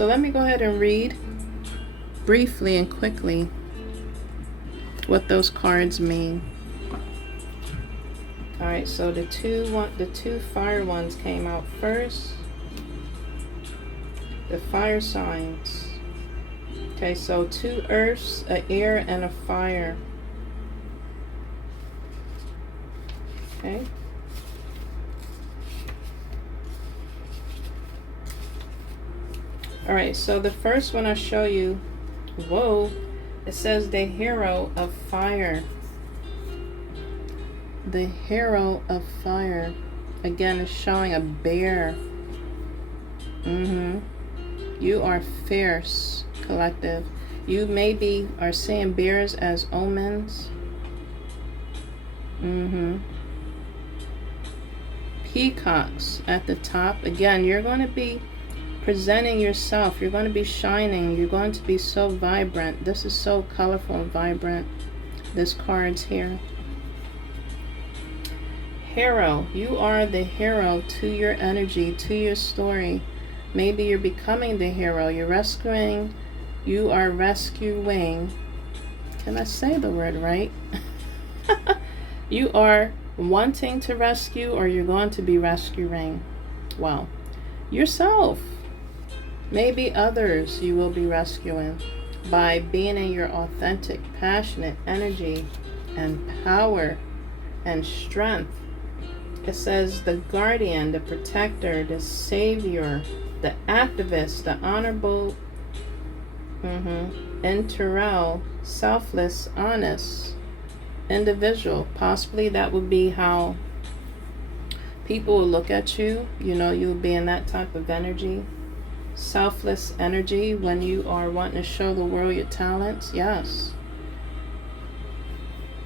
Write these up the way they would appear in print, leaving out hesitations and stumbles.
So let me go ahead and read briefly and quickly what those cards mean. All right, so the two fire ones came out first. The fire signs. Okay, so 2 earths, an air, and a fire. Okay. All right, so the first one I'll show you, whoa, it says the hero of fire. The hero of fire. Again, it's showing a bear. You are fierce, collective. You maybe are seeing bears as omens. Peacocks at the top. Again, you're going to be presenting yourself. You're going to be shining. You're going to be so vibrant. This is so colorful and vibrant. This card's here. Hero. You are the hero to your energy, to your story. Maybe you're becoming the hero. You're rescuing. You are rescuing. Can I say the word right? You are wanting to rescue, or you're going to be rescuing. Well, yourself. Maybe others you will be rescuing by being in your authentic, passionate energy and power and strength. It says the guardian, the protector, the savior, the activist, the honorable, integral, selfless, honest individual. Possibly that would be how people will look at you. You know, you'll be in that type of energy. Selfless energy when you are wanting to show the world your talents. Yes.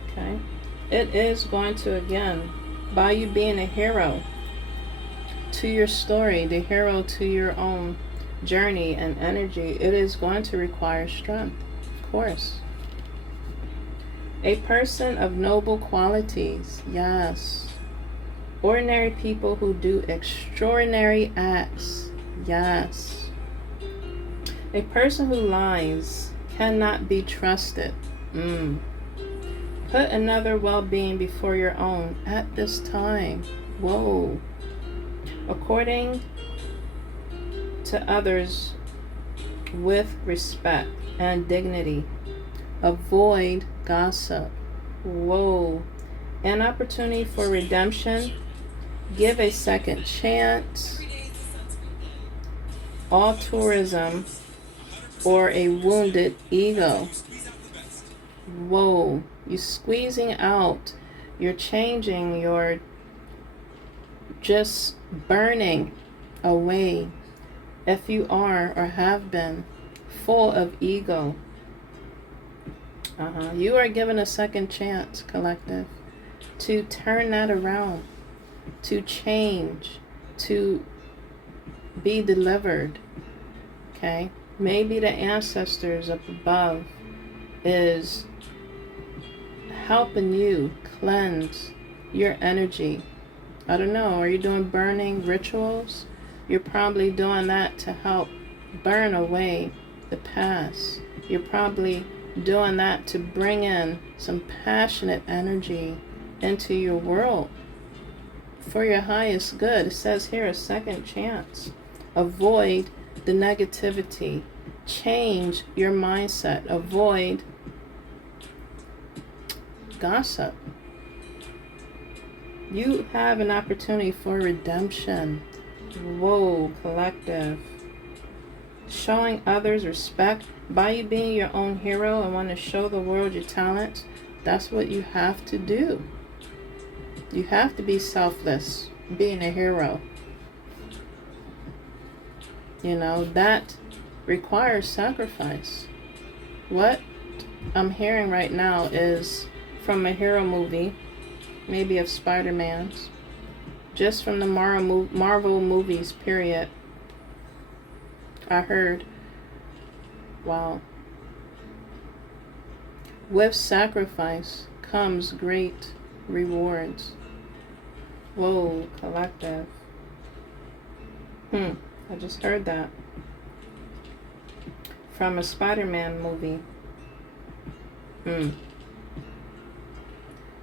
Okay. It is going to, again, by you being a hero to your story, the hero to your own journey and energy, it is going to require strength, of course. A person of noble qualities, yes. Ordinary people who do extraordinary acts, yes. A person who lies cannot be trusted. Put another well-being before your own at this time. Whoa. According to others with respect and dignity. Avoid gossip. Whoa. An opportunity for redemption. Give a second chance. Altruism or a wounded ego. Whoa. You're squeezing out. You're changing. You're just burning away. If you are or have been full of ego. You are given a second chance, collective, to turn that around, to change, to be delivered. Okay? Maybe the ancestors up above is helping you cleanse your energy. I don't know. Are you doing burning rituals? You're probably doing that to help burn away the past. You're probably doing that to bring in some passionate energy into your world for your highest good. It says here a second chance. Avoid the negativity. Change your mindset. Avoid gossip. You have an opportunity for redemption. Whoa, collective. Showing others respect by you being your own hero and want to show the world your talents. That's what you have to do. You have to be selfless, being a hero. You know, that requires sacrifice. What I'm hearing right now is from a hero movie, maybe of Spider-Man's, just from the Marvel movies, period. I heard, wow. With sacrifice comes great rewards. Whoa, collective. I just heard that. from a Spider-Man movie.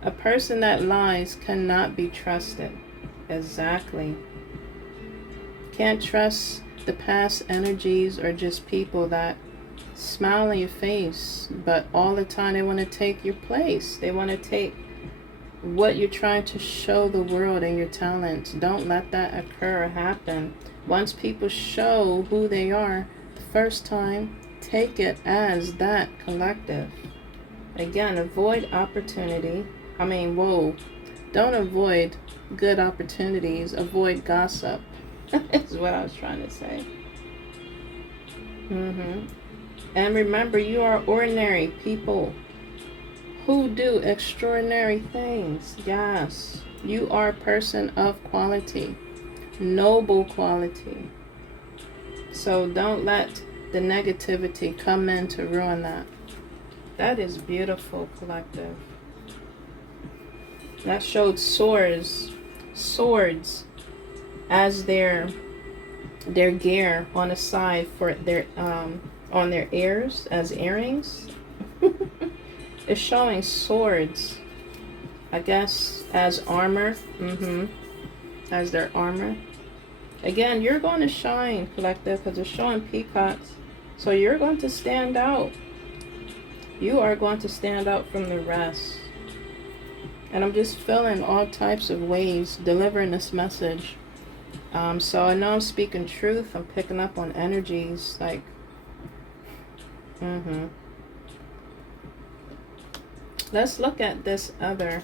A person that lies cannot be trusted. Exactly. Can't trust the past energies or just people that smile in your face, but all the time they want to take your place. They want to take what you're trying to show the world and your talents. Don't let that occur or happen. Once people show who they are the first time, take it as that collective. Again, avoid opportunity. Don't avoid good opportunities. Avoid gossip. Is what I was trying to say. And remember, you are ordinary people who do extraordinary things. Yes, you are a person of quality, noble quality. So don't let the negativity come in to ruin that. That is beautiful, collective. That showed swords as their gear on the side for their on their ears as earrings. It's showing swords, I guess, as armor. As their armor. Again, you're going to shine, collective, because it's showing peacocks. So you're going to stand out. You are going to stand out from the rest. And I'm just feeling all types of ways delivering this message. So I know I'm speaking truth. I'm picking up on energies like, Let's look at this other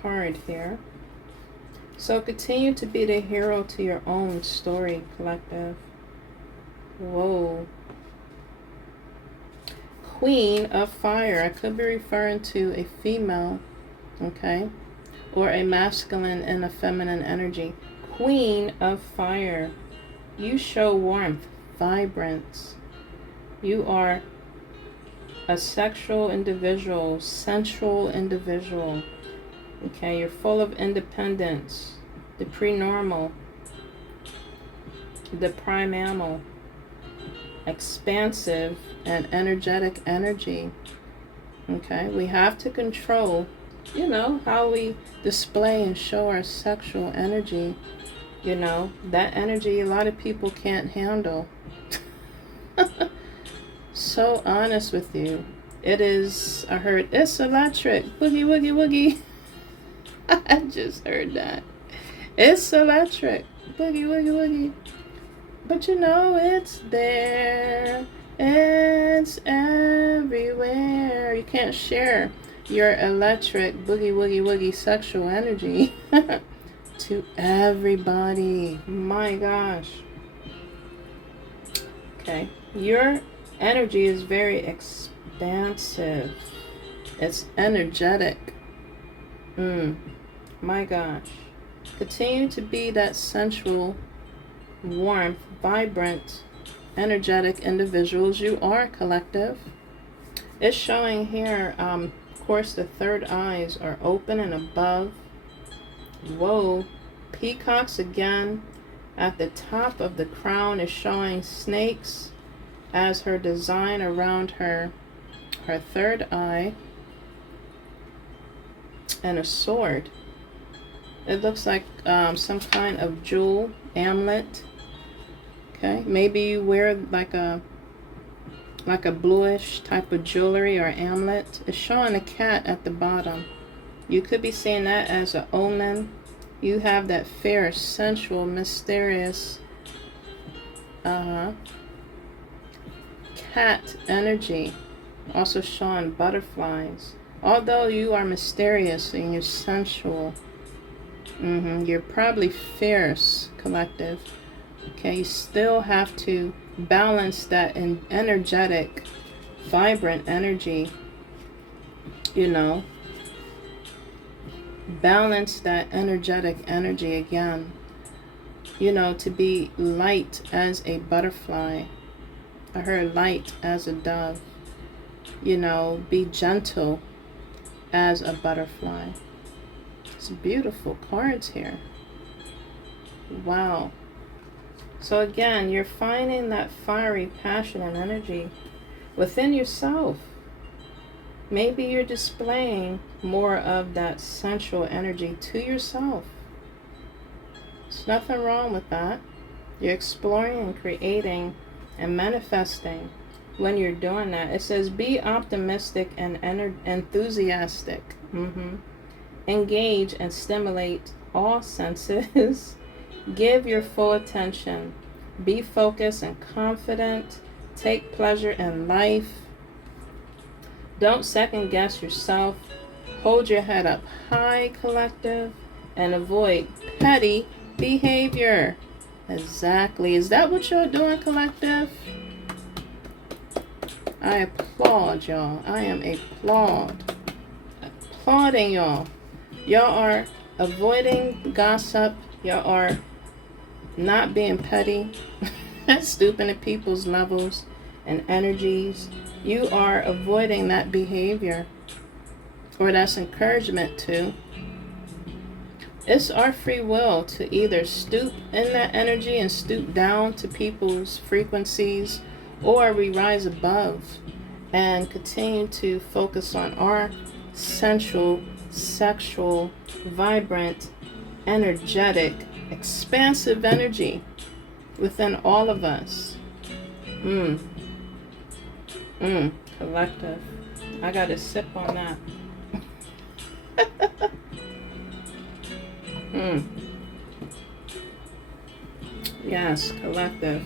card here. So continue to be the hero to your own story, collective. Whoa. Queen of Fire. I could be referring to a female, okay? Or a masculine and a feminine energy. Queen of Fire. You show warmth, vibrance. You are a sexual individual, sensual individual. Okay, you're full of independence, the pre-normal, the primal, expansive and energetic energy. Okay, we have to control, how we display and show our sexual energy. That energy a lot of people can't handle. So honest with you. It is, I heard, it's electric. Boogie, woogie, woogie. I just heard that. It's electric. Boogie, woogie, woogie. But it's there. It's everywhere. You can't share your electric boogie, woogie, woogie sexual energy to everybody. My gosh. Okay. Your energy is very expansive. It's energetic. My gosh. Continue to be that sensual, warmth, vibrant, energetic individuals you are, collective. It's showing here, of course, the third eyes are open and above. Whoa. Peacocks again. At the top of the crown is showing snakes as her design around her third eye, and a sword. It looks like some kind of jewel, amulet. Okay, maybe you wear like a bluish type of jewelry or amulet. It's showing a cat at the bottom. You could be seeing that as an omen. You have that fair, sensual, mysterious cat energy. Also showing butterflies. Although you are mysterious and you're sensual, you're probably fierce, collective. Okay, you still have to balance that energetic, vibrant energy. Balance that energetic energy again. To be light as a butterfly. I heard light as a dove. Be gentle as a butterfly. It's beautiful cards here. Wow. So again, you're finding that fiery passion and energy within yourself. Maybe you're displaying more of that sensual energy to yourself. There's nothing wrong with that. You're exploring and creating and manifesting when you're doing that. It says be optimistic and enthusiastic. Engage and stimulate all senses. Give your full attention. Be focused and confident. Take pleasure in life. Don't second guess yourself. Hold your head up high, collective, and avoid petty behavior. Exactly. Is that what you're doing, collective? I applaud y'all. I am applauding y'all. Y'all are avoiding gossip. Y'all are not being petty, stooping at people's levels and energies. You are avoiding that behavior, or that's encouragement to. It's our free will to either stoop in that energy and stoop down to people's frequencies, or we rise above and continue to focus on our sensual, sexual, vibrant, energetic, expansive energy within all of us. Collective. I gotta sip on that. Yes, collective.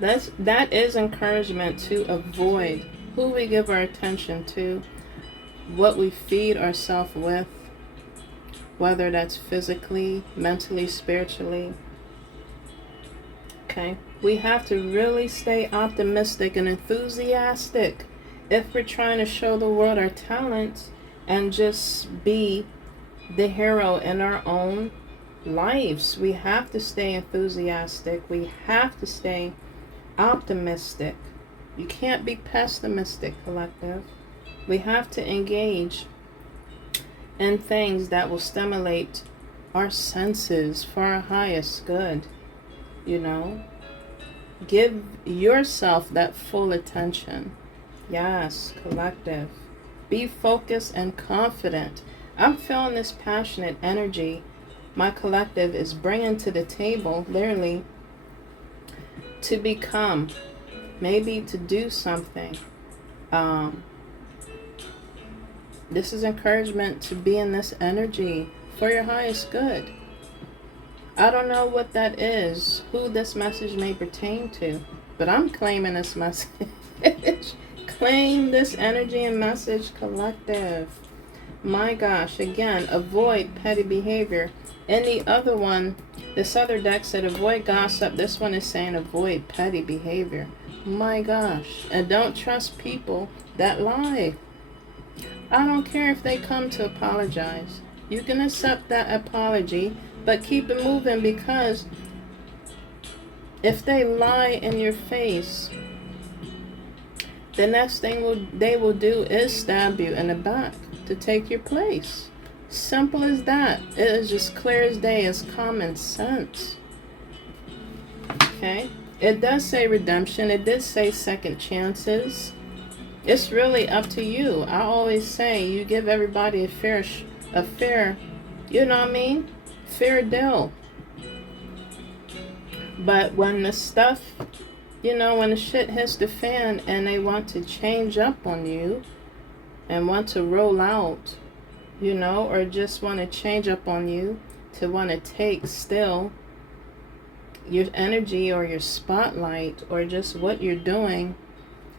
That is encouragement to avoid who we give our attention to, what we feed ourselves with, whether that's physically, mentally, spiritually. Okay? We have to really stay optimistic and enthusiastic if we're trying to show the world our talents and just be the hero in our own lives. We have to stay enthusiastic. We have to stay optimistic. You can't be pessimistic, collective. We have to engage in things that will stimulate our senses for our highest good. You know, give yourself that full attention. Yes, collective. Be focused and confident. I'm feeling this passionate energy my collective is bringing to the table, literally, to become, maybe to do something. This is encouragement to be in this energy for your highest good. I don't know what that is, who this message may pertain to, but I'm claiming this message. Claim this energy and message, collective. My gosh, again, avoid petty behavior. And the other one, this other deck said avoid gossip. This one is saying avoid petty behavior. My gosh. And don't trust people that lie. I don't care if they come to apologize. You can accept that apology, but keep it moving, because if they lie in your face, the next thing they will do is stab you in the back to take your place. Simple as that. It is just clear as day. It's common sense. Okay? It does say redemption. It did say second chances. It's really up to you. I always say you give everybody a fair, you know what I mean? Fair deal. But when the stuff, you know, when the shit hits the fan and they want to change up on you and want to roll out, you know, or just want to change up on you, to want to take still your energy or your spotlight or just what you're doing,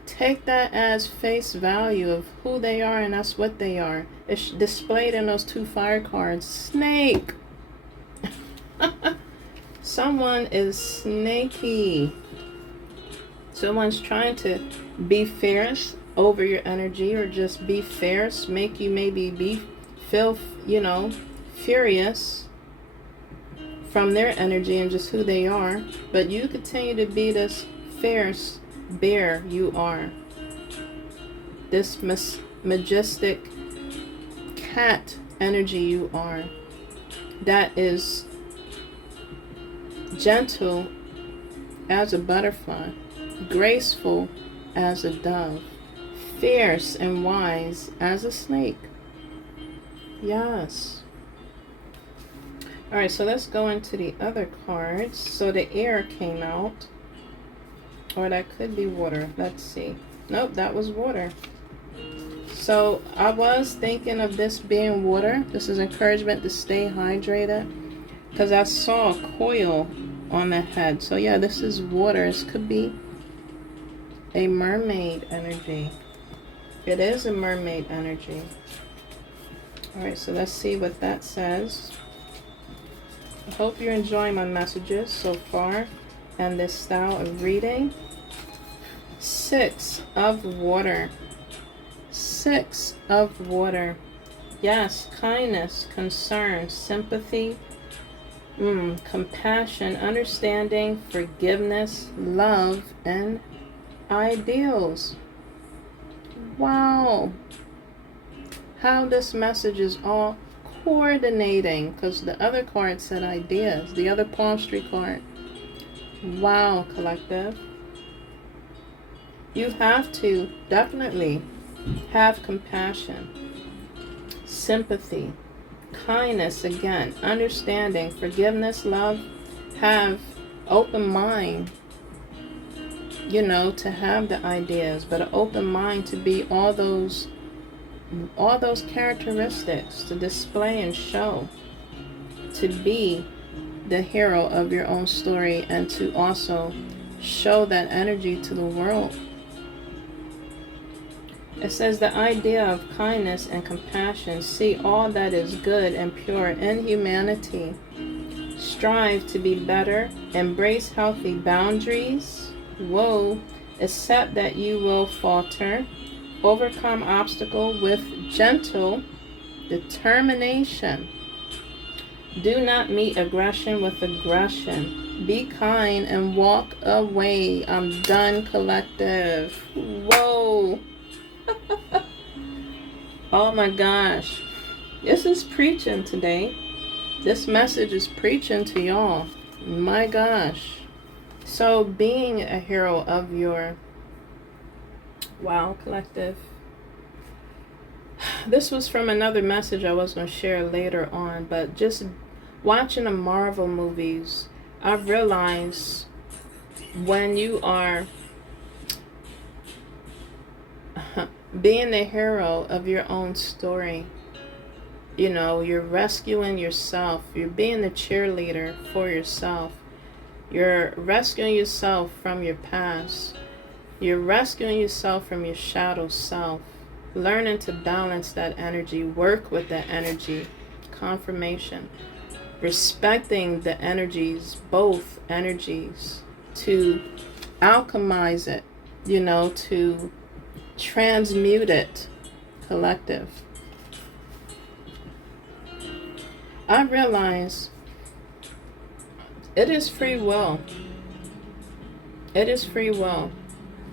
take that as face value of who they are, and that's what they are. It's displayed in those two fire cards. Snake. Someone is snaky. Someone's trying to be fierce over your energy, or just be fierce, make you maybe feel, you know, furious from their energy and just who they are. But you continue to be this fierce bear you are. This majestic cat energy you are. That is gentle as a butterfly, graceful as a dove, fierce and wise as a snake. Yes. All right, so let's go into the other cards. So the air came out, or that could be water. Let's see. Nope, that was water. So I was thinking of this being water. This is encouragement to stay hydrated, because I saw a coil on the head. So yeah, this is water. This could be a mermaid energy. It is a mermaid energy. All right, so let's see what that says. I hope you're enjoying my messages so far and this style of reading. 6 of water. 6 of water. Yes, kindness, concern, sympathy, compassion, understanding, forgiveness, love, and ideals. Wow. How this message is all coordinating, because the other card said ideas, the other palmistry card. Wow, collective. You have to definitely have compassion, sympathy, kindness, again, understanding, forgiveness, love, have open mind, you know, to have the ideas, but an open mind to be all those characteristics, to display and show, to be the hero of your own story, and to also show that energy to the world. It says the idea of kindness and compassion. See all that is good and pure in humanity. Strive to be better. Embrace healthy boundaries. Whoa. Accept that you will falter. Overcome obstacle with gentle determination. Do not meet aggression with aggression. Be kind and walk away. I'm done, collective. Whoa. Oh my gosh. This is preaching today. This message is preaching to y'all. My gosh. So being a hero of your... Wow, collective. This was from another message I was going to share later on, but just watching the Marvel movies, I realized when you are being the hero of your own story, you know, you're rescuing yourself, you're being the cheerleader for yourself, you're rescuing yourself from your past, you're rescuing yourself from your shadow self, learning to balance that energy, work with that energy, confirmation, respecting the energies, both energies, to alchemize it, you know, to transmute it, collective. I realize it is free will. It is free will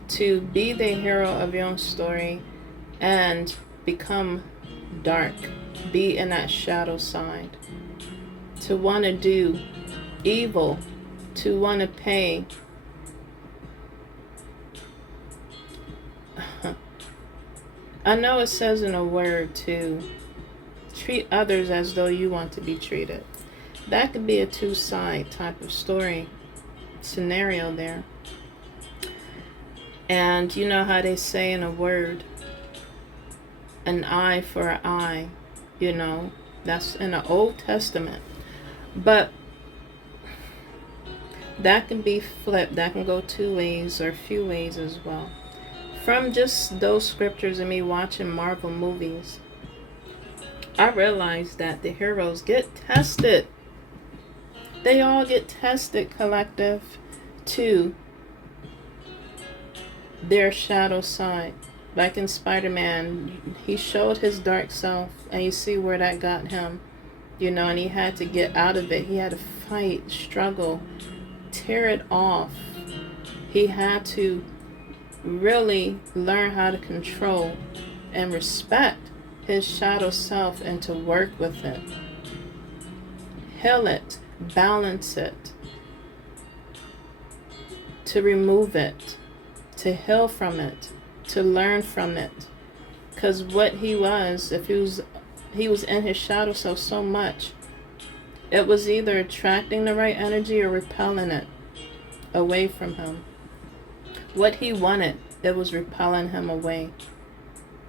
to be the hero of your own story and become dark, be in that shadow side, to want to do evil, to want to pay I know it says in a word to treat others as though you want to be treated. That could be a two-side type of story scenario there. And you know how they say in a word, an eye for an eye, you know, that's in the Old Testament. But that can be flipped. That can go two ways or a few ways as well. From just those scriptures and me watching Marvel movies, I realized that the heroes get tested. They all get tested, collective, to their shadow side. Like in Spider-Man, he showed his dark self, and you see where that got him, you know, and he had to get out of it. He had to fight, struggle, tear it off. He had to really learn how to control and respect his shadow self and to work with it, heal it, balance it, to remove it, to heal from it, to learn from it. Because what he was, if he was in his shadow self so much, it was either attracting the right energy or repelling it away from him. What he wanted, it was repelling him away.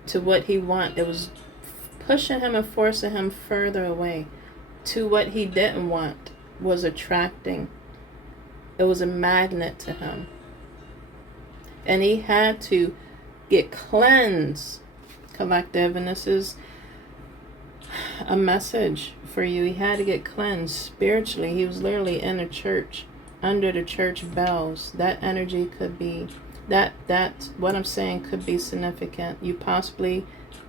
To what he wanted, it was pushing him and forcing him further away. To what he didn't want, was attracting. It was a magnet to him. And he had to get cleansed, collective, and this is a message for you. He had to get cleansed spiritually. He was literally in a church, under the church bells. That energy could be, that what I'm saying could be significant. You possibly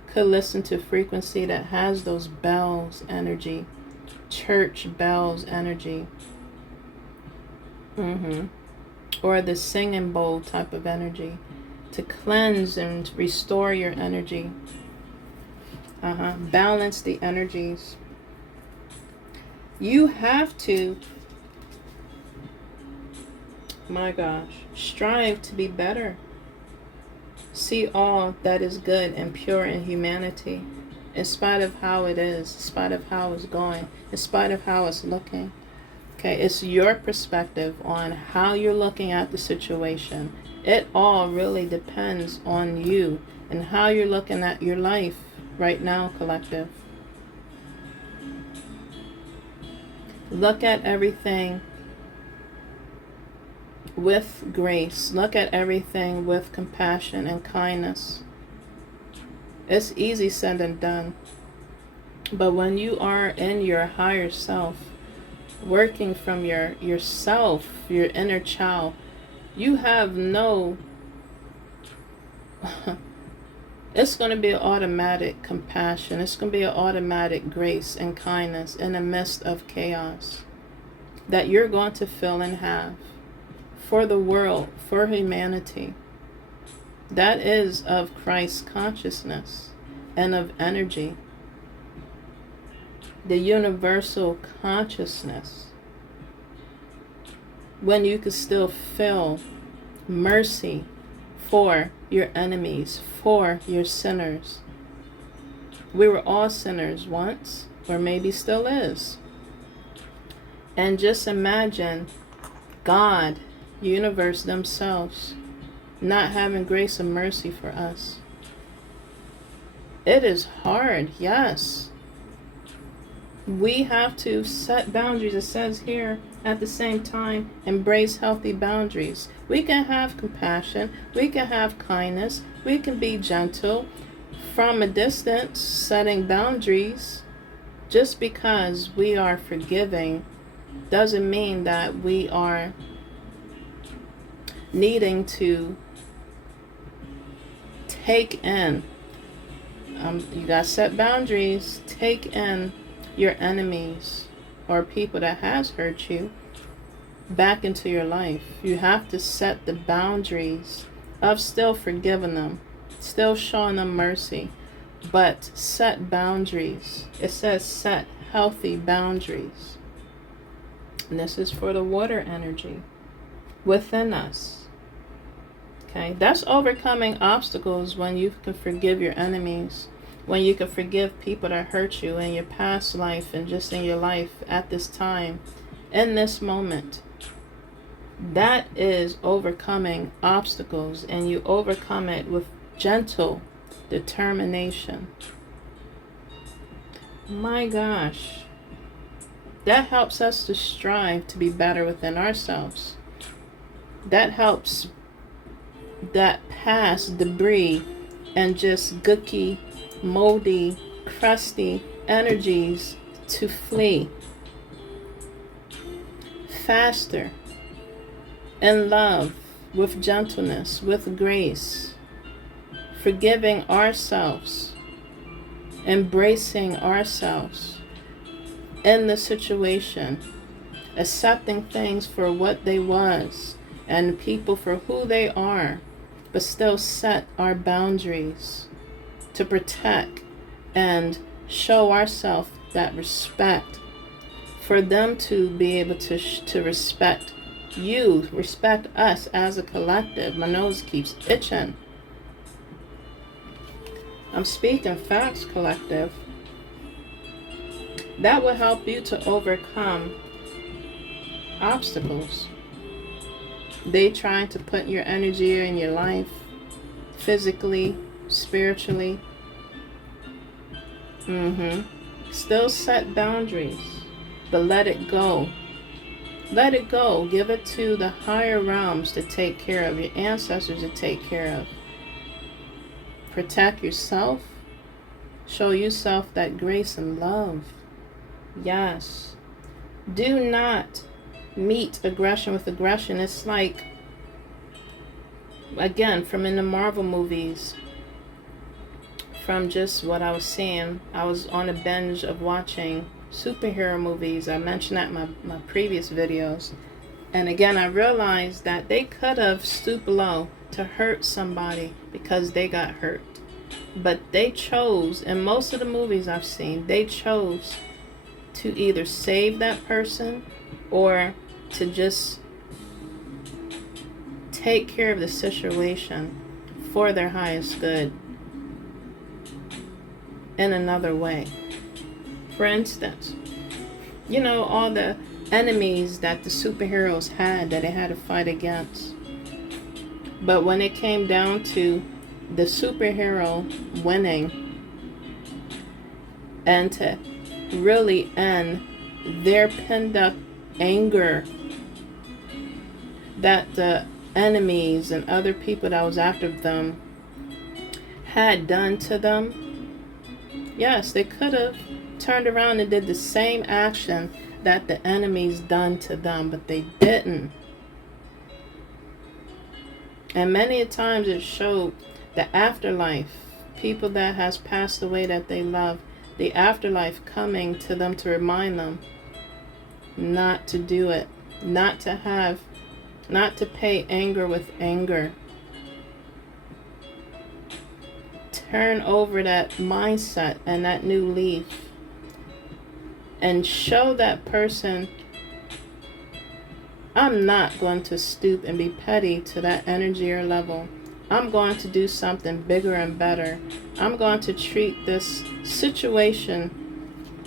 could listen to frequency that has those bells energy, church bells energy, or the singing bowl type of energy, to cleanse and restore your energy. Balance the energies. You have to, my gosh, strive to be better. See all that is good and pure in humanity, in spite of how it is, in spite of how it's going, in spite of how it's looking. Okay, it's your perspective on how you're looking at the situation. It all really depends on you and how you're looking at your life right now, collective. Look at everything with grace. Look at everything with compassion and kindness. It's easy said and done. But when you are in your higher self, working from yourself, your inner child, you have no it's going to be an automatic compassion. It's going to be an automatic grace and kindness in the midst of chaos that you're going to feel and have for the world, for humanity. That is of Christ's consciousness and of energy. The universal consciousness. When you could still feel mercy for your enemies, for your sinners. We were all sinners once, or maybe still is. And just imagine God, universe themselves, not having grace and mercy for us. It is hard, yes. We have to set boundaries. It says here, at the same time, embrace healthy boundaries. We can have compassion. We can have kindness. We can be gentle from a distance, setting boundaries. Just because we are forgiving doesn't mean that we are needing to take in. You got to set boundaries. Take in your enemies or people that has hurt you back into your life. You have to set the boundaries of still forgiving them, still showing them mercy, but set boundaries. It says set healthy boundaries. And this is for the water energy within us. Okay, that's overcoming obstacles when you can forgive your enemies. When you can forgive people that hurt you in your past life and just in your life at this time, in this moment. That is overcoming obstacles, and you overcome it with gentle determination. My gosh. That helps us to strive to be better within ourselves. That helps that past debris and just gooky, moldy, crusty energies to flee faster in love, with gentleness, with grace, forgiving ourselves, embracing ourselves in the situation, accepting things for what they was and people for who they are, but still set our boundaries to protect and show ourselves that respect, for them to be able to respect you, respect us as a collective. My nose keeps itching. I'm speaking facts, collective. That will help you to overcome obstacles. They trying to put your energy in your life, physically, spiritually. Still set boundaries, but let it go. Let it go. Give it to the higher realms to take care of, your ancestors to take care of. Protect yourself. Show yourself that grace and love. Yes. Do not meet aggression with aggression. It's like, again, from in the Marvel movies, from just what I was seeing, I was on a binge of watching superhero movies. I mentioned that in my previous videos. And again, I realized that they could have stooped low to hurt somebody because they got hurt. But they chose, in most of the movies I've seen, they chose to either save that person or to just take care of the situation for their highest good in another way. For instance, you know, all the enemies that the superheroes had that they had to fight against. But when it came down to the superhero winning and to really end their pinned up anger that the enemies and other people that was after them had done to them, yes, they could have turned around and did the same action that the enemies done to them, but they didn't. And many a times it showed the afterlife, people that has passed away that they love, the afterlife coming to them to remind them not to do it, not to pay anger with anger. Turn over that mindset and that new leaf and show that person, I'm not going to stoop and be petty to that energy or level. I'm going to do something bigger and better. I'm going to treat this situation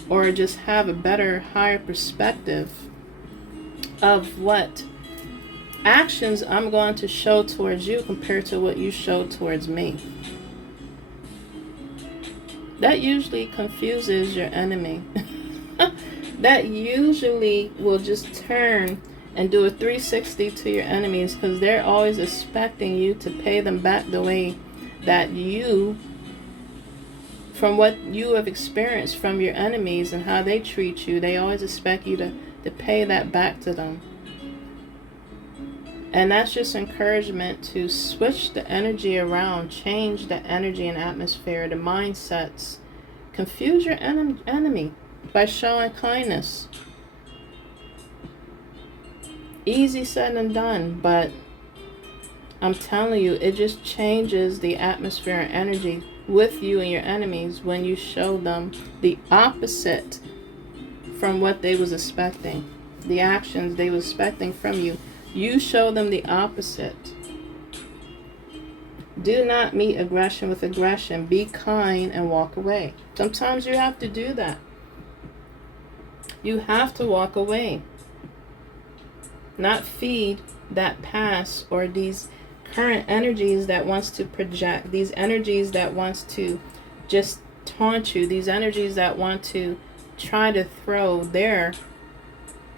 or just have a better, higher perspective of what actions I'm going to show towards you compared to what you show towards me. That usually confuses your enemy. That usually will just turn and do a 360 to your enemies, because they're always expecting you to pay them back the way that you, from what you have experienced from your enemies and how they treat you, they always expect you to pay that back to them. And that's just encouragement to switch the energy around, change the energy and atmosphere, the mindsets. Confuse your enemy by showing kindness. Easy said and done, but I'm telling you, it just changes the atmosphere and energy with you and your enemies when you show them the opposite from what they was expecting. The actions they was expecting from you. You show them the opposite. Do not meet aggression with aggression. Be kind and walk away. Sometimes you have to do that. You have to walk away. Not feed that past or these current energies that wants to project. These energies that wants to just taunt you. These energies that want to try to throw their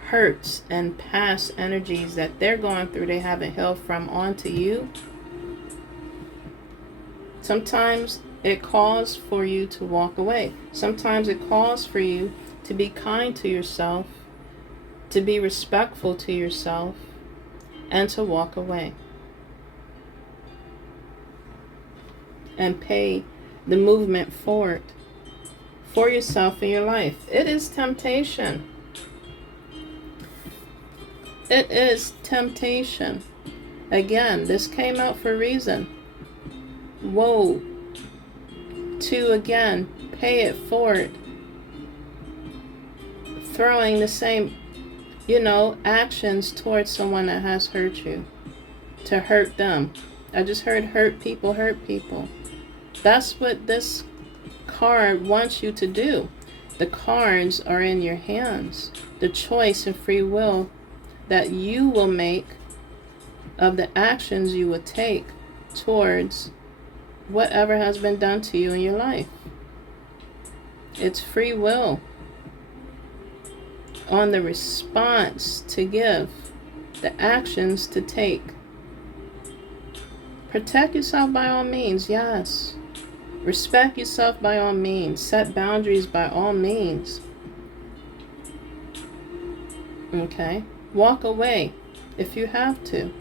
hurts and past energies that they're going through, they haven't healed from, onto you. Sometimes it calls for you to walk away. Sometimes it calls for you to be kind to yourself, to be respectful to yourself, and to walk away. And pay the movement forward for yourself in your life. It is temptation. It is temptation. Again, this came out for a reason. Whoa. To again, pay it forward. Throwing the same you know, actions towards someone that has hurt you, to hurt them. I just heard hurt people hurt people. That's what this card wants you to do. The cards are in your hands. The choice and free will that you will make of the actions you will take towards whatever has been done to you in your life. It's free will on the response to give, the actions to take. Protect yourself by all means, yes. Respect yourself by all means. Set boundaries by all means. Okay? Walk away if you have to.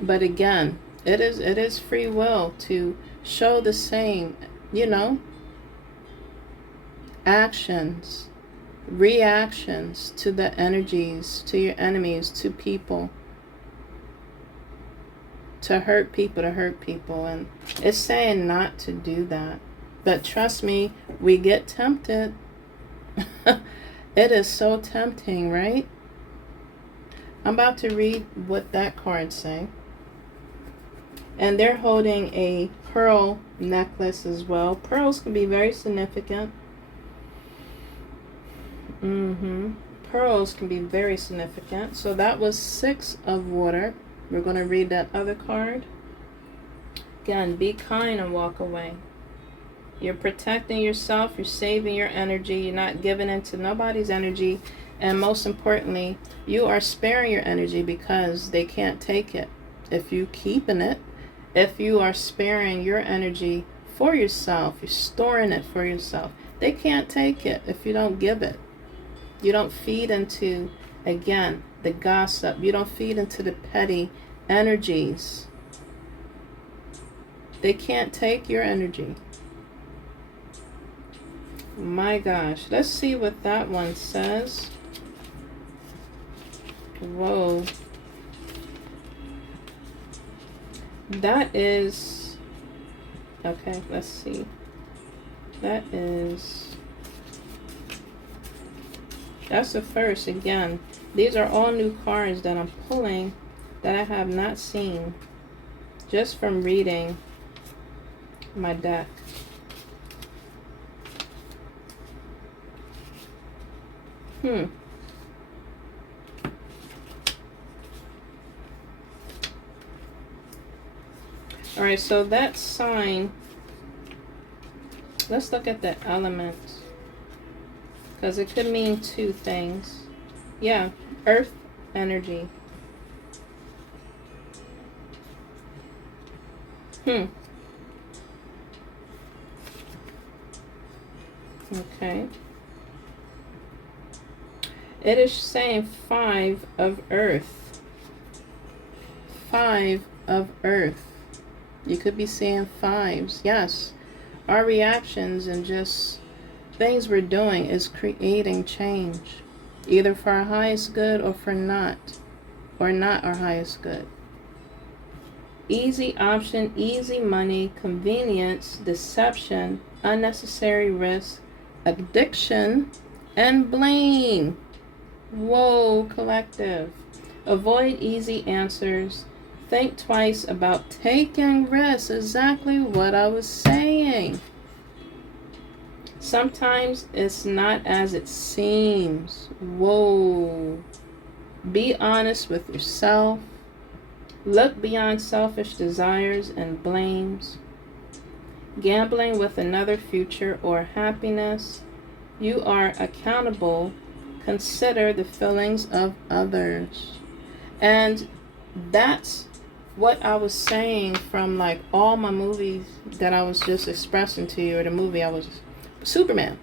But again, it is free will to show the same, you know, actions, reactions to the energies, to your enemies, to people. To hurt people, and it's saying not to do that. But trust me, we get tempted. It is so tempting, right? I'm about to read what that card say. And they're holding a pearl necklace as well. Pearls can be very significant. Pearls can be very significant. So that was 6 of water. We're going to read that other card. Again, be kind and walk away. You're protecting yourself. You're saving your energy. You're not giving into nobody's energy. And most importantly, you are sparing your energy because they can't take it. If you keeping it, if you are sparing your energy for yourself, you're storing it for yourself, they can't take it if you don't give it. You don't feed into, again, the gossip. You don't feed into the petty energies. They can't take your energy. My gosh. Let's see what that one says. Whoa. That is... Okay, let's see. That is... That's the first. Again, these are all new cards that I'm pulling that I have not seen just from reading my deck. Alright, so that sign, let's look at the elements, because it could mean 2 things. Yeah, earth energy. Okay. It is saying 5 of earth. 5 of earth. You could be seeing 5s. Yes. Our reactions and just things we're doing is creating change. Either for our highest good or for not. Or not our highest good. Easy option, easy money, convenience, deception, unnecessary risk, addiction, and blame. Whoa, collective. Avoid easy answers. Think twice about taking risks. Exactly what I was saying. Sometimes it's not as it seems. Whoa. Be honest with yourself. Look beyond selfish desires and blames. Gambling with another future or happiness. You are accountable. Consider the feelings of others. And that's what I was saying from like all my movies that I was just expressing to you, or the movie I was, Superman.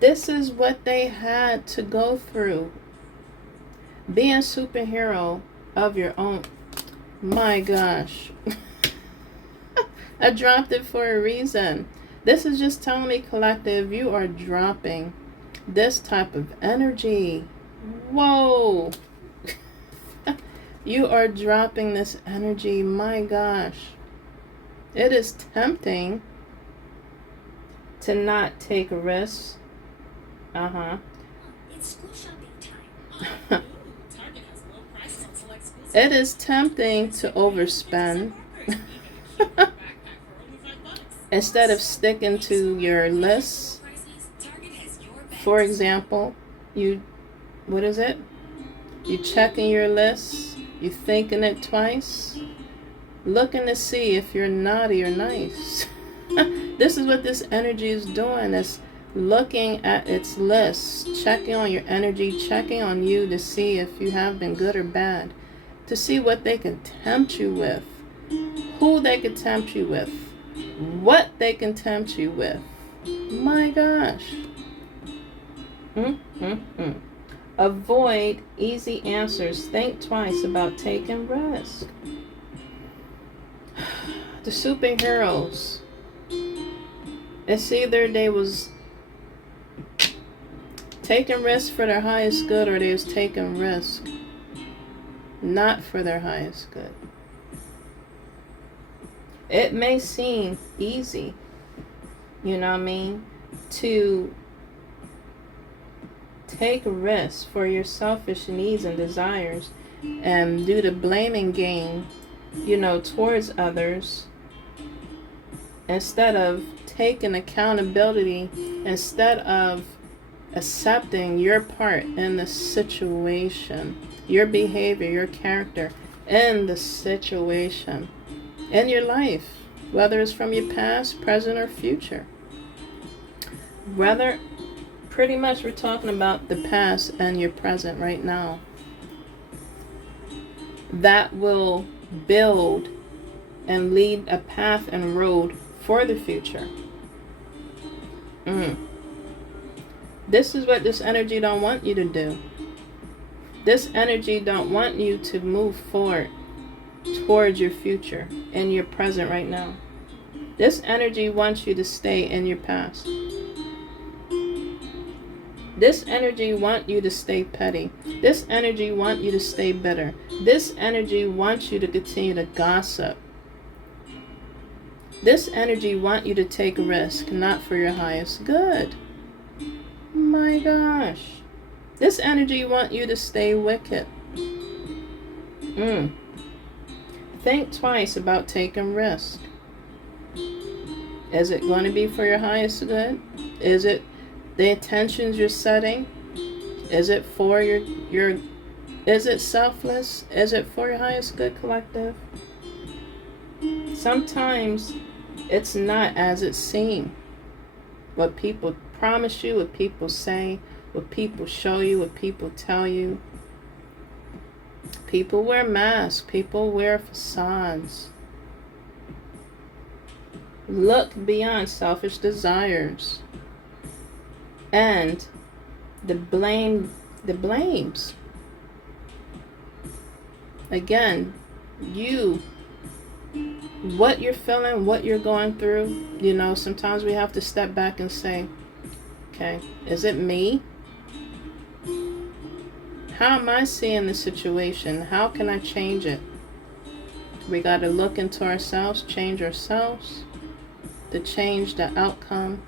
This is what they had to go through. Being a superhero of your own. My gosh. I dropped it for a reason. This is just telling me, collective, you are dropping this type of energy. Whoa. You are dropping this energy. My gosh. It is tempting to not take risks, Uh-huh. It's school shopping time. It is tempting to overspend. Instead of sticking to your lists. For example, what is it? You checking your list, you thinking it twice, looking to see if you're naughty or nice. This is what this energy is doing. It's looking at its list, checking on your energy, checking on you to see if you have been good or bad, to see what they can tempt you with, who they can tempt you with, what they can tempt you with. My gosh. Avoid easy answers. Think twice about taking risks. The superheroes. It's either they was taking risks for their highest good, or they was taking risks not for their highest good. It may seem easy, you know what I mean, to take risks for your selfish needs and desires and do the blaming game, you know, towards others, instead of taking accountability, instead of accepting your part in the situation, your behavior, your character in the situation, in your life, whether it's from your past, present, or future. Whether, pretty much we're talking about the past and your present right now. That will build and lead a path and road for the future. This is what this energy don't want you to do. This energy don't want you to move forward towards your future and your present right now. This energy wants you to stay in your past. This energy wants you to stay petty. This energy wants you to stay bitter. This energy wants you to continue to gossip. This energy wants you to take risk, not for your highest good. My gosh. This energy wants you to stay wicked. Think twice about taking risk. Is it going to be for your highest good? Is it the intentions you're setting? Is it for your is it selfless? Is it for your highest good, collective? Sometimes it's not as it seems. What people promise you, what people say, what people show you, what people tell you. People wear masks. People wear facades. Look beyond selfish desires. And the blames. Again, what you're feeling, what you're going through, you know, sometimes we have to step back and say, okay, is it me? How am I seeing the situation? How can I change it? We got to look into ourselves, change ourselves, to change the outcome.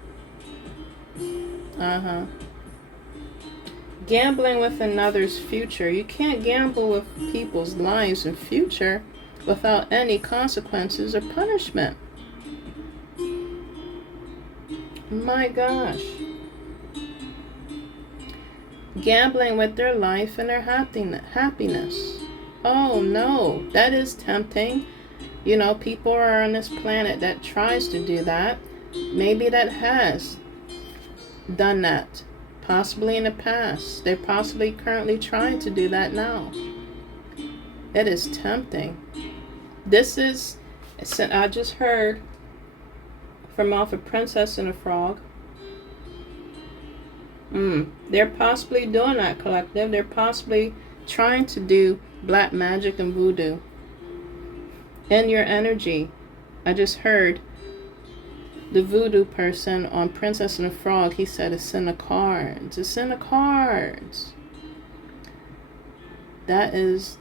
Gambling with another's future. You can't gamble with people's lives and future without any consequences or punishment. My gosh. Gambling with their life and their happiness. Oh no, that is tempting. You know, people are on this planet that tries to do that. Maybe that has done that. Possibly in the past. They're possibly currently trying to do that now. It is tempting. This is, I just heard from off a Princess and a Frog. They're possibly doing that, collective. They're possibly trying to do black magic and voodoo in your energy. I just heard the voodoo person on Princess and the Frog. He said it's in the cards. It's in the cards. That is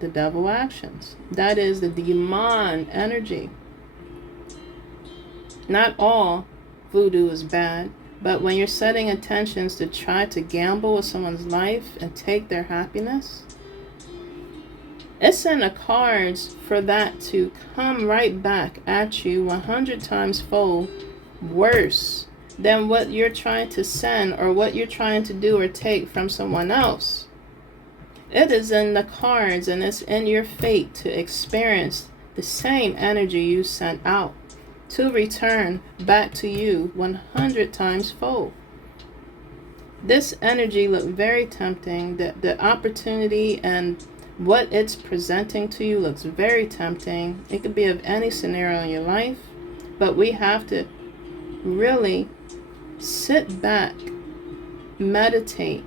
the devil actions. That is the demon energy. Not all voodoo is bad. But when you're setting intentions to try to gamble with someone's life and take their happiness, it's in the cards for that to come right back at you 100 times fold worse than what you're trying to send or what you're trying to do or take from someone else. It is in the cards and it's in your fate to experience the same energy you sent out to return back to you 100 times fold. This energy looked very tempting. The opportunity and what it's presenting to you looks very tempting. It could be of any scenario in your life, but we have to really sit back, meditate,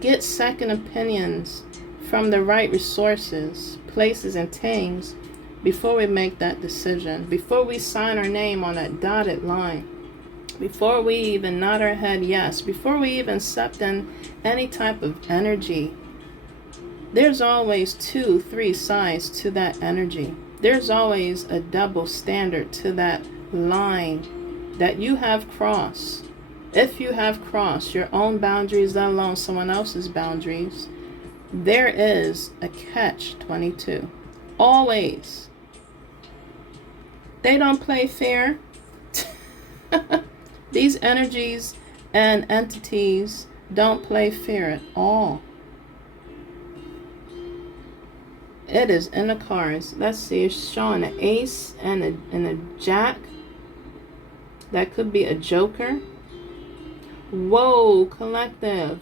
get second opinions from the right resources, places, and things before we make that decision, before we sign our name on that dotted line, before we even nod our head yes, before we even accept in any type of energy. There's always 2, 3 sides to that energy. There's always a double standard to that line that you have crossed. If you have crossed your own boundaries, let alone someone else's boundaries, there is a catch-22. Always. They don't play fair. These energies and entities don't play fair at all. It is in the cards. Let's see. It's showing an ace and a jack. That could be a joker. Whoa, collective.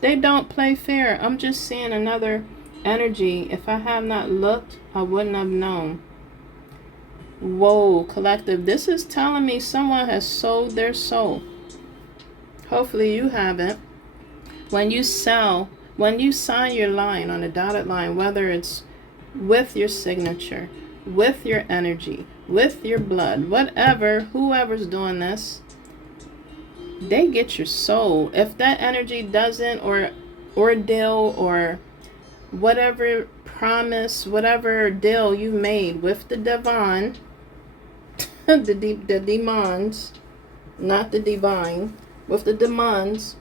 They don't play fair. I'm just seeing another energy. If I have not looked, I wouldn't have known. Whoa, collective. This is telling me someone has sold their soul. Hopefully you haven't. When you sign your line on a dotted line, whether it's with your signature, with your energy, with your blood, whatever, whoever's doing this, they get your soul. If that energy doesn't, or ordeal, or whatever promise, whatever deal you made with the divine, the demons, not the divine, with the demons,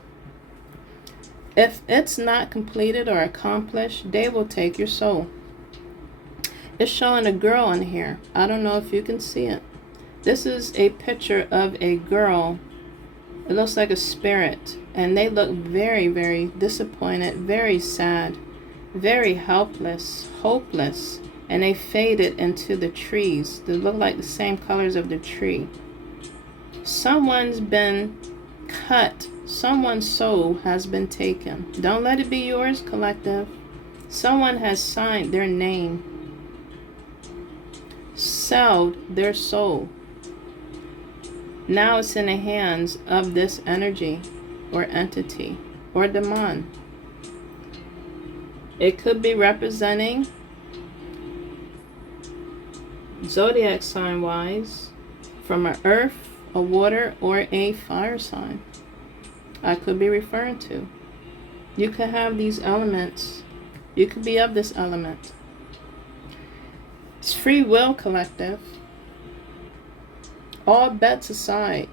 if it's not completed or accomplished, they will take your soul. It's showing a girl in here. I don't know if you can see it. This is a picture of a girl. It looks like a spirit. And they look very, very disappointed, very sad, very helpless, hopeless. And they faded into the trees. They look like the same colors of the tree. Someone's been cut. Someone's soul has been taken. Don't let it be yours, collective. Someone has signed their name, sold their soul. Now it's in the hands of this energy or entity or demon. It could be representing zodiac sign wise from an earth, a water, or a fire sign. I could be referring to. You could have these elements. You could be of this element. It's free will, collective. All bets aside,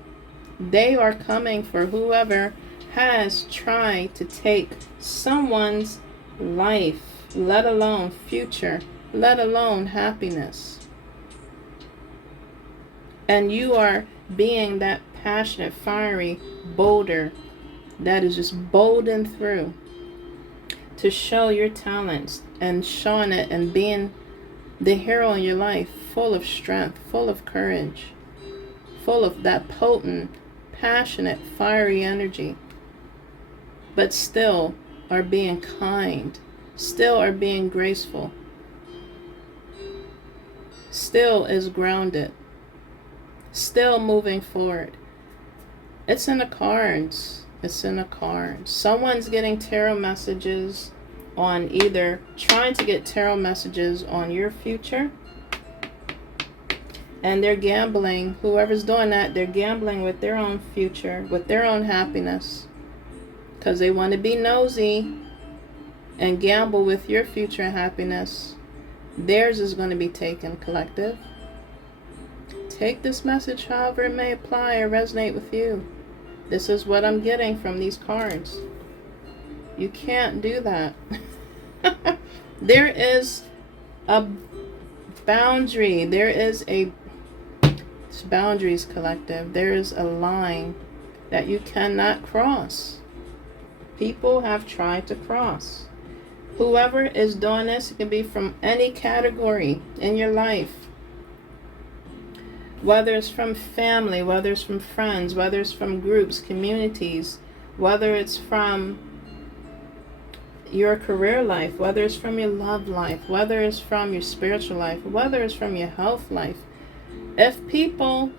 they are coming for whoever has tried to take someone's life, let alone future, let alone happiness. And you are being that passionate, fiery boulder that is just bolting through to show your talents and showing it and being the hero in your life, full of strength, full of courage, full of that potent, passionate, fiery energy, but still are being kind, still are being graceful, still is grounded, still moving forward. It's in the cards. It's in the cards. Someone's getting tarot messages on either trying to get tarot messages on your future, and they're gambling. Whoever's doing that, they're gambling with their own future, with their own happiness, because they want to be nosy and gamble with your future happiness. Theirs is going to be taken, collective. Take this message however it may apply or resonate with you. This is what I'm getting from these cards. You can't do that. There is a boundary. There is a boundaries, collective. There is a line that you cannot cross. People have tried to cross. Whoever is doing this, it can be from any category in your life. Whether it's from family, whether it's from friends, whether it's from groups, communities, whether it's from your career life, whether it's from your love life, whether it's from your spiritual life, whether it's from your health life. If people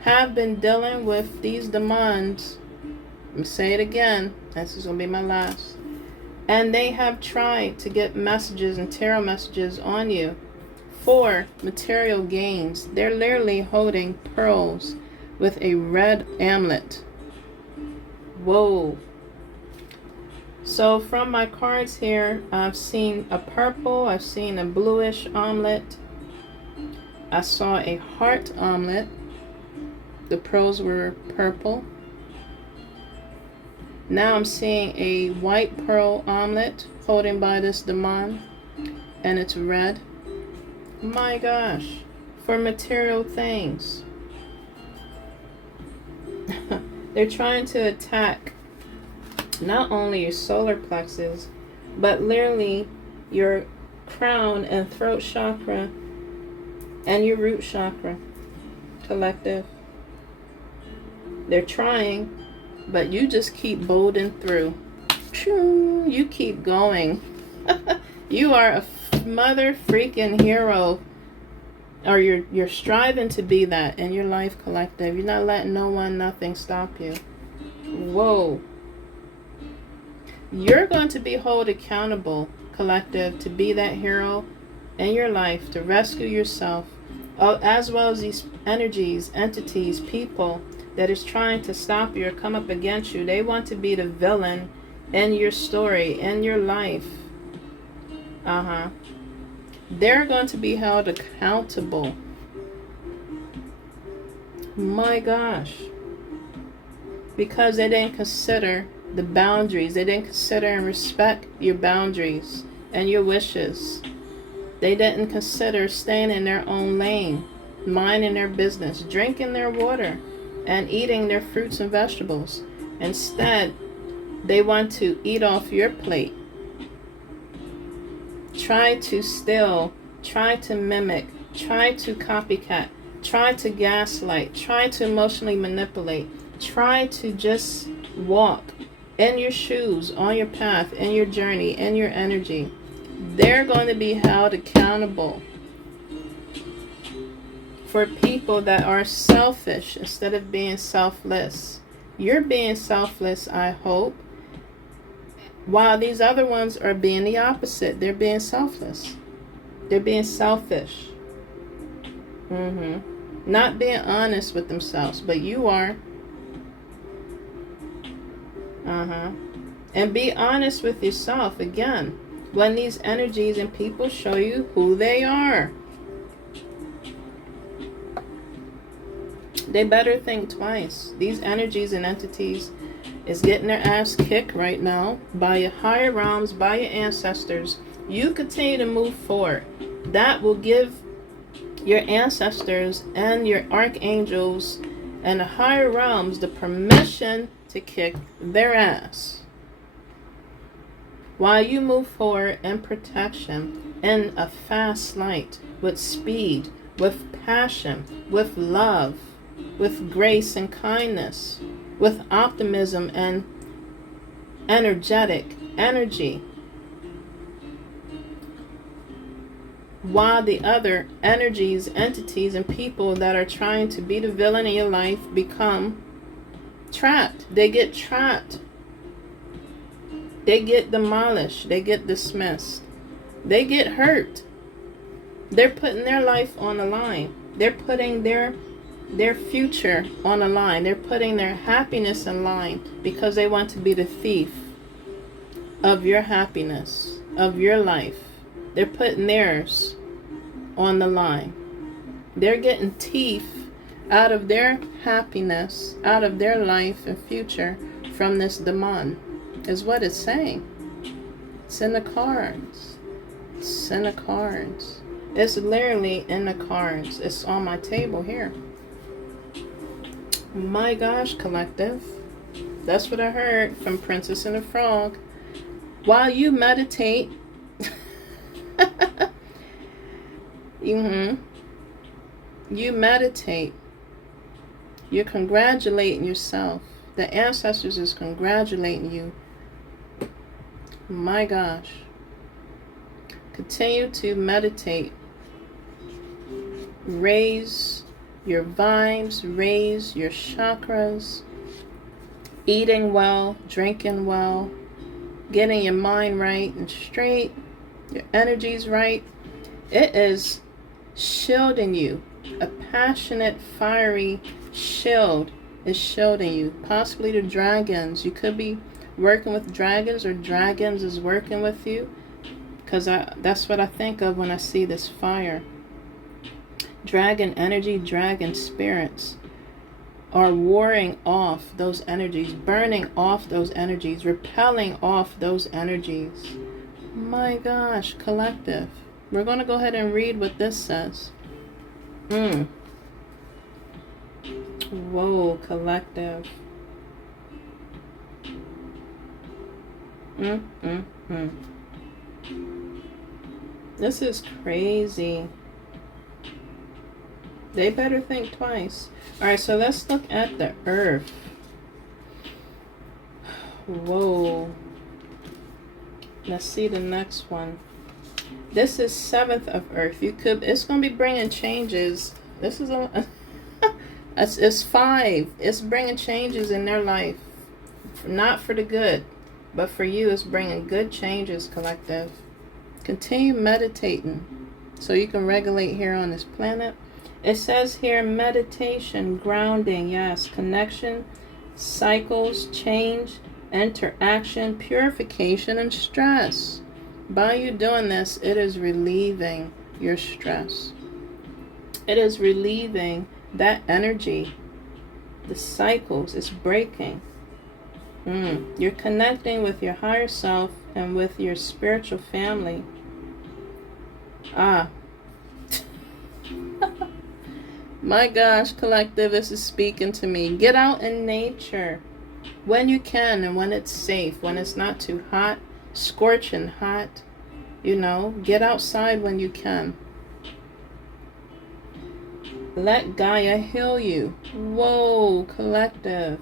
have been dealing with these demands, let me say it again, this is going to be my last, and they have tried to get messages and tarot messages on you for material gains, they're literally holding pearls with a red amulet. Whoa. So from my cards here, I've seen a purple, I've seen a bluish omelet, I saw a heart omelet, the pearls were purple. Now I'm seeing a white pearl omelet holding by this demon, and it's red. My gosh, for material things. They're trying to attack not only your solar plexus, but literally your crown and throat chakra and your root chakra, collective. They're trying, but you just keep bolting through. You keep going. You are a mother freaking hero, or you're striving to be that in your life, collective. You're not letting no one, nothing stop you. Whoa. You're going to be held accountable, collective, to be that hero in your life, to rescue yourself, as well as these energies, entities, people that is trying to stop you or come up against you. They want to be the villain in your story, in your life. They're going to be held accountable. My gosh. Because they didn't consider the boundaries. They didn't consider and respect your boundaries and your wishes. They didn't consider staying in their own lane, minding their business, drinking their water, and eating their fruits and vegetables. Instead, they want to eat off your plate. Try to steal, try to mimic, try to copycat, try to gaslight, try to emotionally manipulate, try to just walk in your shoes, on your path, in your journey, in your energy. They're going to be held accountable for people that are selfish instead of being selfless. You're being selfless, I hope, while these other ones are being the opposite. They're being selfless. They're being selfish. Not being honest with themselves, but you are. And be honest with yourself again when these energies and people show you who they are. They better think twice. These energies and entities is getting their ass kicked right now by your higher realms, by your ancestors. You continue to move forward. That will give your ancestors and your archangels and the higher realms the permission to kick their ass. While you move forward in protection, in a fast light, with speed, with passion, with love, with grace and kindness, with optimism and energetic energy. While the other energies, entities, and people that are trying to be the villain in your life become trapped. They get trapped. They get demolished. They get dismissed. They get hurt. They're putting their life on the line. They're putting their future on the line. They're putting their happiness in line because they want to be the thief of your happiness, of your life. They're putting theirs on the line. They're getting teeth out of their happiness, out of their life and future from this demon, is what it's saying. It's in the cards. It's in the cards. It's literally in the cards. It's on my table here. My gosh, collective. That's what I heard from Princess and the Frog. While you meditate, you meditate. You're congratulating yourself. The ancestors is congratulating you. My gosh. Continue to meditate. Raise your vibes, raise your chakras. Eating well, drinking well, getting your mind right and straight, your energies right. It is shielding you. A passionate, fiery shield is shielding you. Possibly the dragons. You could be working with dragons, or dragons is working with you. Because that's what I think of when I see this fire. Dragon energy, dragon spirits are warring off those energies, burning off those energies, repelling off those energies. My gosh, collective. We're going to go ahead and read what this says. Whoa, collective. This is crazy. They better think twice. Alright, so let's look at the earth. Whoa. Let's see the next one. This is 7th of earth. It's going to be bringing changes. This is it's 5. It's bringing changes in their life. Not for the good, but for you, it's bringing good changes, collective. Continue meditating so you can regulate here on this planet. It says here, meditation, grounding, yes, connection, cycles, change, interaction, purification, and stress. By you doing this, it is relieving your stress. It is relieving that energy. The cycles, it's breaking. You're connecting with your higher self and with your spiritual family. My gosh, collective, this is speaking to me. Get out in nature when you can and when it's safe, when it's not too hot, scorching hot. Get outside when you can. Let Gaia heal you. Whoa, collective.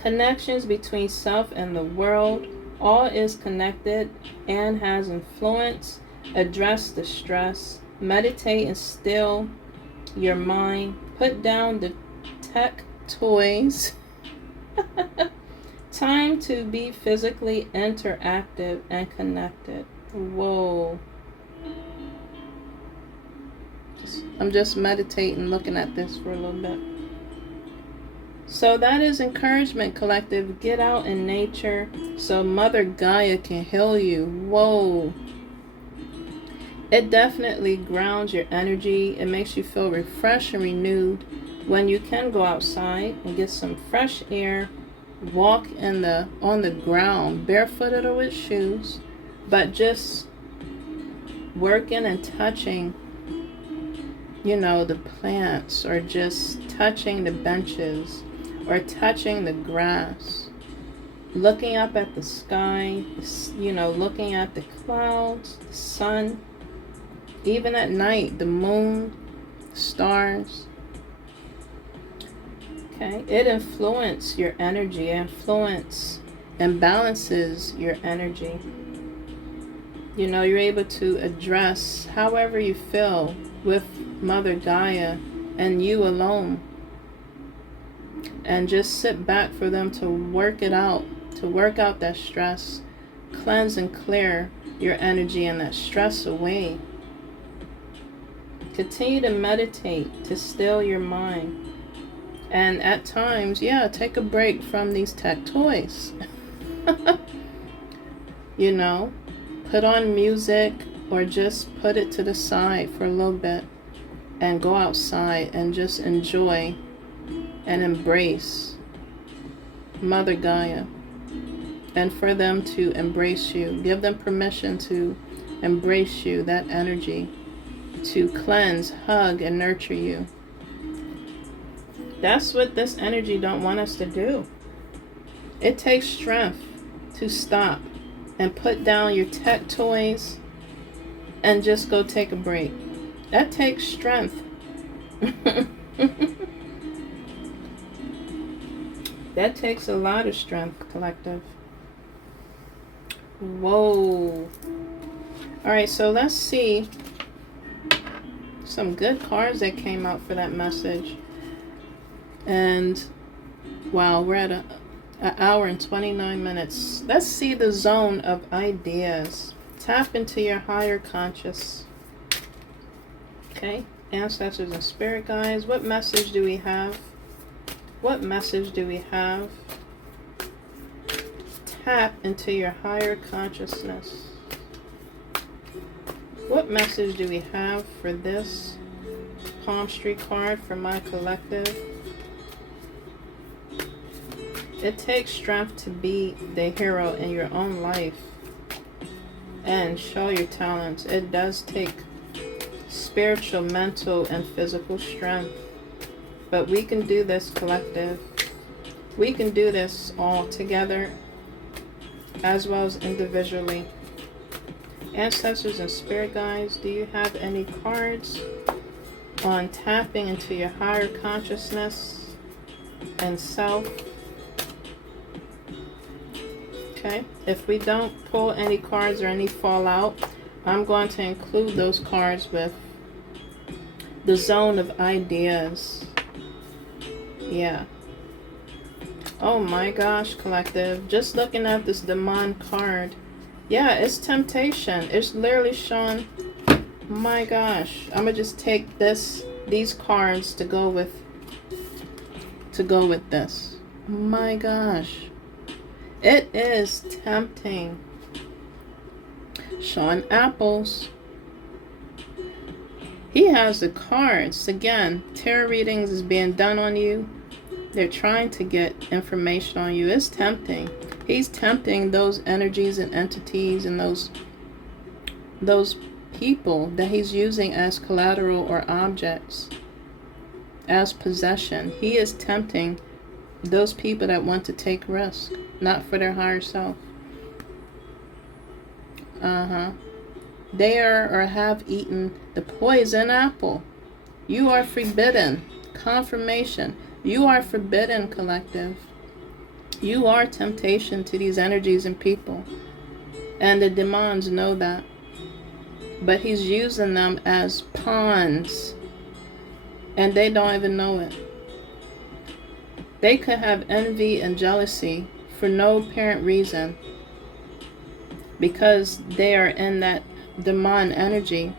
Connections between self and the world. All is connected and has influence. Address the stress. Meditate and still your mind. Put down the tech toys. Time to be physically interactive and connected. Whoa. I'm just meditating, looking at this for a little bit. So that is encouragement, collective. Get out in nature so Mother Gaia can heal you. Whoa. It definitely grounds your energy. It makes you feel refreshed and renewed when you can go outside and get some fresh air. Walk on the ground, barefooted or with shoes, but just working and touching, the plants, or just touching the benches, or touching the grass, looking up at the sky, looking at the clouds, the sun, even at night, the moon, stars. Okay, it influences your energy, influence and balances your energy. You're able to address however you feel with Mother Gaia and you alone. And just sit back for them to work it out, to work out that stress, cleanse and clear your energy and that stress away. Continue to meditate to still your mind. And at times, take a break from these tech toys. Put on music or just put it to the side for a little bit. and go outside and just enjoy and embrace Mother Gaia, and for them to embrace you. Give them permission to embrace you, that energy, to cleanse, hug, and nurture you. That's what this energy don't want us to do. It takes strength to stop and put down your tech toys and just go take a break. That takes strength. That takes a lot of strength, collective. Whoa. Alright, so let's see some good cards that came out for that message. And wow, we're at an hour and 29 minutes. Let's see the zone of ideas. Tap into your higher conscious. Okay, ancestors and spirit guides, what message do we have? What message do we have? Tap into your higher consciousness. What message do we have for this palmistry card for my collective? It takes strength to be the hero in your own life and show your talents. It does take spiritual, mental, and physical strength. But we can do this, collective. We can do this all together as well as individually. Ancestors and spirit guides, do you have any cards on tapping into your higher consciousness and self? Okay, if we don't pull any cards or any fallout, I'm going to include those cards with the zone of ideas. Yeah. Oh my gosh, collective. Just looking at this Demon card. Yeah, it's temptation. It's literally showing, my gosh. I'm gonna just take these cards to go with this. My gosh. It is tempting. Showing apples. He has the cards. Again, tarot readings is being done on you. They're trying to get information on you. It's tempting. He's tempting those energies and entities and those people that he's using as collateral or objects, as possession. He is tempting those people that want to take risk, not for their higher self. They are or have eaten the poison apple. You are forbidden. Confirmation. You are forbidden, collective. You are temptation to these energies and people. And the demons know that. But he's using them as pawns. And they don't even know it. They could have envy and jealousy for no apparent reason. Because they are in that demon energy.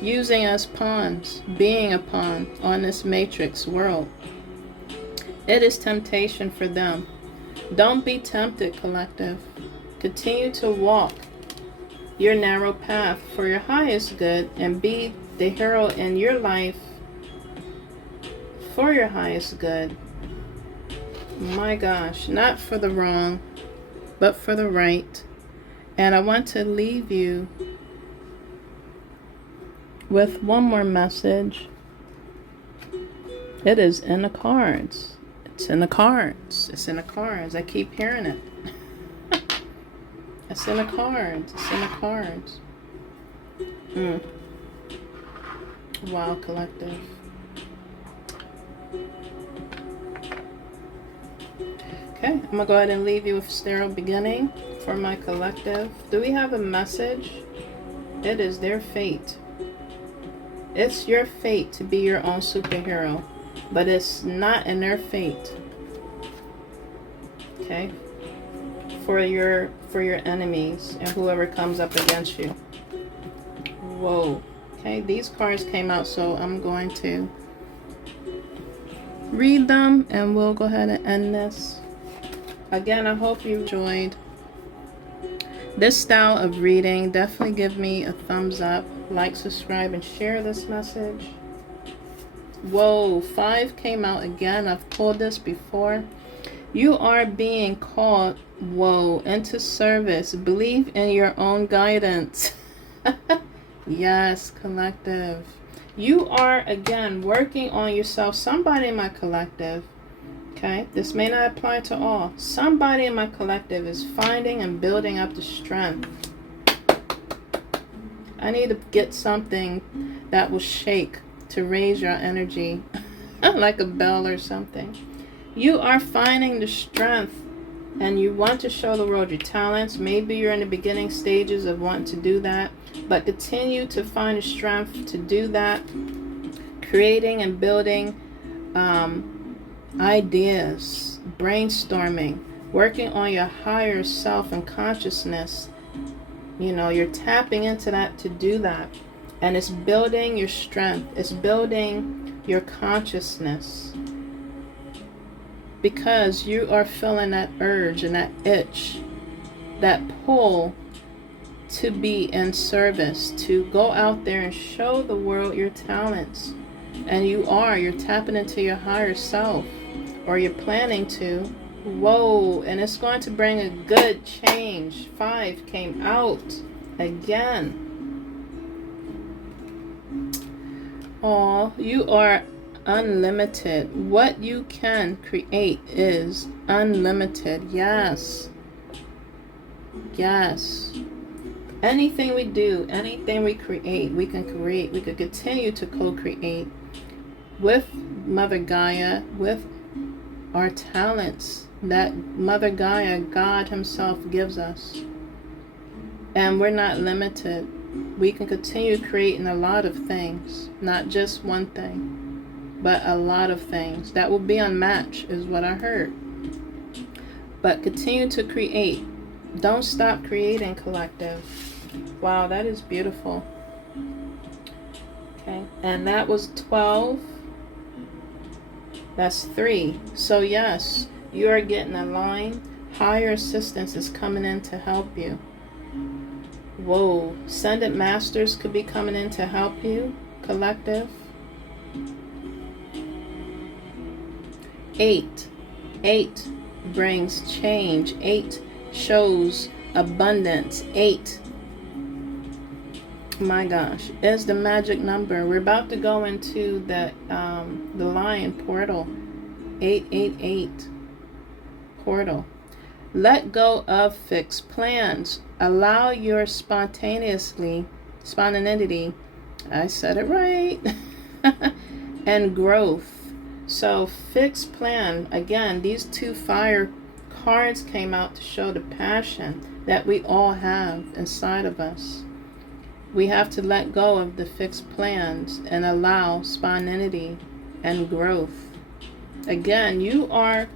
Using as pawns, being a pawn on this matrix world. It is temptation for them. Don't be tempted, collective. Continue to walk your narrow path for your highest good and be the hero in your life for your highest good. My gosh, not for the wrong, but for the right. And I want to leave you with one more message. It is in the cards. It's in the cards. It's in the cards. I keep hearing it. It's in the cards. It's in the cards. Wow, collective. Okay, I'm going to go ahead and leave you with sterile beginning for my collective. Do we have a message? It is their fate. It's your fate to be your own superhero, but it's not in their fate. Okay? For your enemies and whoever comes up against you. Whoa. Okay, these cards came out, so I'm going to read them and we'll go ahead and end this. Again, I hope you enjoyed this style of reading. Definitely give me a thumbs up. Like, subscribe, and share this message. Whoa, 5 came out again. I've pulled this before. You are being called, whoa, into service. Believe in your own guidance. Yes, collective. You are, again, working on yourself. Somebody in my collective, okay, this may not apply to all. Somebody in my collective is finding and building up the strength. I need to get something that will shake to raise your energy, like a bell or something. You are finding the strength, and you want to show the world your talents. Maybe you're in the beginning stages of wanting to do that, but continue to find the strength to do that. Creating and building ideas, brainstorming, working on your higher self and consciousness. You know, you're tapping into that to do that. And it's building your strength. It's building your consciousness. Because you are feeling that urge and that itch, that pull to be in service, to go out there and show the world your talents. And you're tapping into your higher self, or you're planning to. Whoa, and it's going to bring a good change. 5 came out again. Oh, you are unlimited. What you can create is unlimited. Yes. Yes. Anything we do, anything we create, we can create. We could continue to co-create with Mother Gaia, with our talents that Mother Gaia, God Himself, gives us. And we're not limited. We can continue creating a lot of things, not just one thing, but a lot of things that will be unmatched, is what I heard. But continue to create. Don't stop creating, collective. Wow, that is beautiful. Okay, and that was 12. That's 3. So yes, you are getting a line. Higher assistance is coming in to help you. Whoa, Ascended Masters could be coming in to help you, collective. 8. 8 brings change. 8 shows abundance. 8, my gosh, is the magic number. We're about to go into the lion portal. 888 portal. Let go of fixed plans. Allow your spontaneity, I said it right, and growth. So fixed plan, again, these 2 fire cards came out to show the passion that we all have inside of us. We have to let go of the fixed plans and allow spontaneity and growth. Again, you are,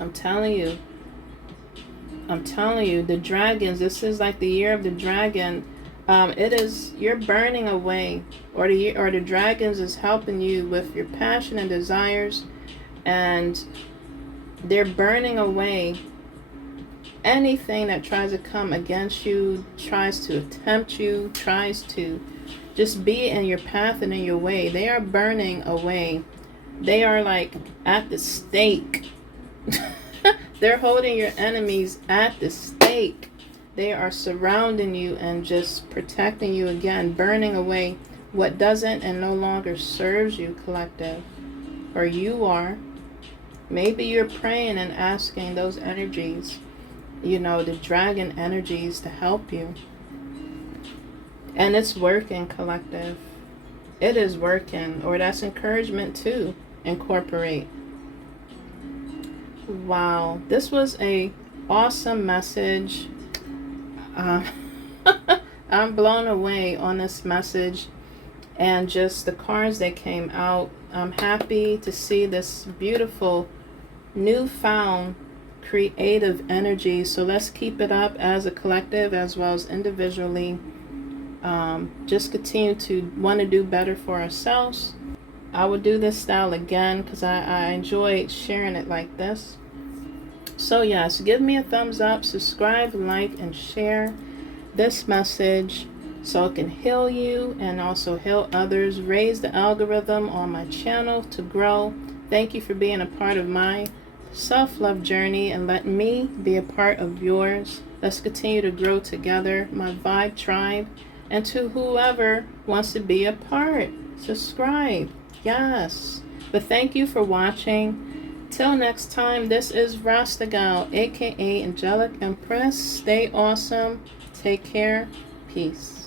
I'm telling you, the dragons, this is like the year of the dragon. It is, you're burning away, or the dragons is helping you with your passion and desires, and they're burning away anything that tries to come against you, tries to tempt you, tries to just be in your path and in your way. They are burning away. They are like at the stake. They're holding your enemies at the stake. They are surrounding you and just protecting you, again, burning away what doesn't and no longer serves you, collective. Or you are. Maybe you're praying and asking those energies, you know, the dragon energies, to help you. And it's working, collective. It is working. Or that's encouragement to incorporate. Wow, this was a awesome message. I'm blown away on this message and just the cards that came out. I'm happy to see this beautiful newfound creative energy. So let's keep it up as a collective as well as individually. Just continue to want to do better for ourselves. I will do this style again because I enjoy sharing it like this. So yes, give me a thumbs up, subscribe, like, and share this message. so it can heal you and also heal others, raise the algorithm on my channel to grow. Thank you for being a part of my self-love journey and let me be a part of yours. Let's continue to grow together, my vibe tribe. And to whoever wants to be a part, subscribe. Yes. But thank you for watching. Till next time, this is Rasta Gal, aka Angelic Empress. Stay awesome. Take care. Peace.